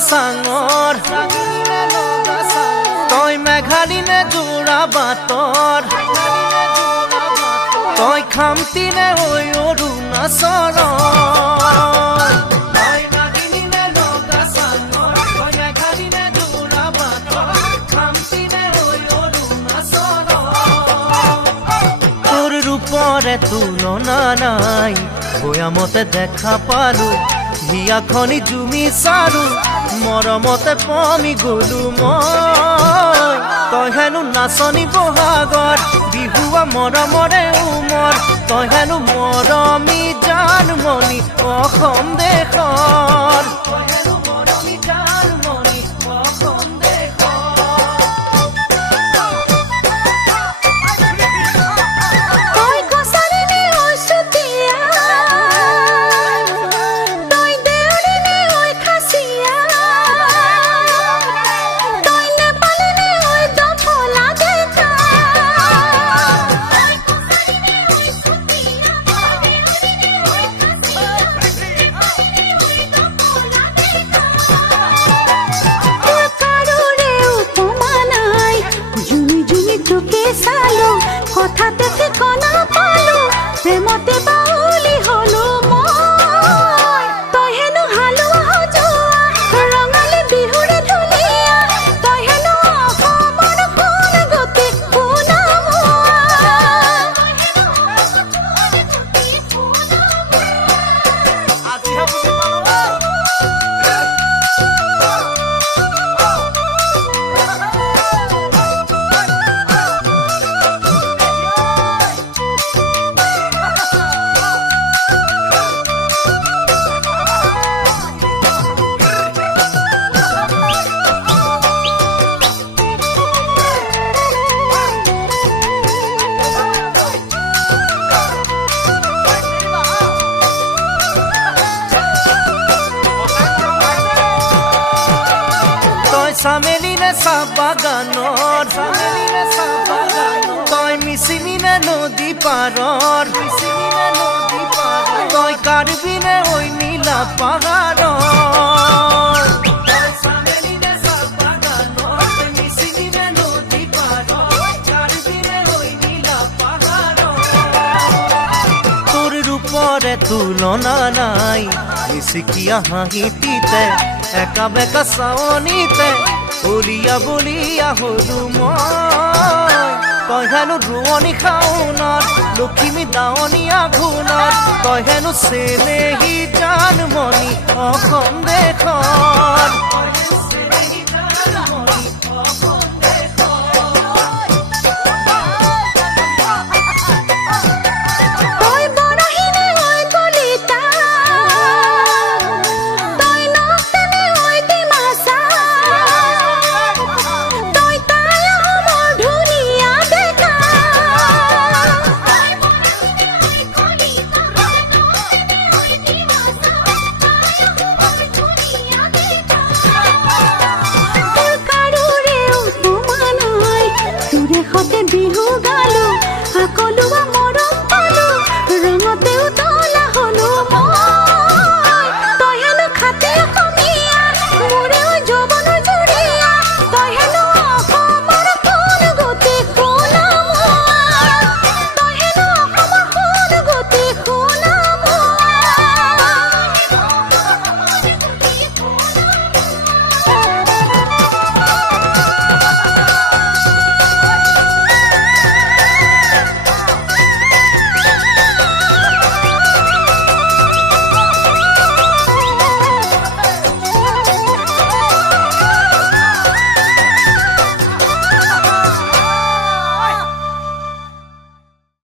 চাঙৰ তই মেঘালী নে যোৰা বাটৰ তই খামতি নে ঐ অৰুণাচলৰ পৰে তুলনা নাই বয়ামতে দেখা পালো হিয়াখনি জুমি চাৰো মৰমতে পমি গলো মই তই হেনো নাচনি বহাগত বিহুৱা মৰমৰে উমৰ তই হেনো মৰমি জানমণি অসম দেশৰ কথাতে ঠিকনা পালো প্ৰেমতে বাউলি হলো মই তই হেনো হালোৱা সজোৱা ৰঙালী বিহুৰে ধুনীয়া তই হেনো অসমৰ সোণ গতি চামেলি নে চাহ বাগানৰ তই মিচিমি নে নদী পাৰৰ তই কাৰ্বি নে ঐ নীলা পাহাৰৰ তোৰ ৰূপৰে তুলনা নাই মিচিকিয়া হাঁহিটিতে একা বেকা চাৱনিতে বলিয়া বলিয়া হলো মই তই হেনো ৰোৱনী খাওনত লখিমী দাৱনী আঘোণত তই হেনো চেনেহী জানমণি অসম দেশৰ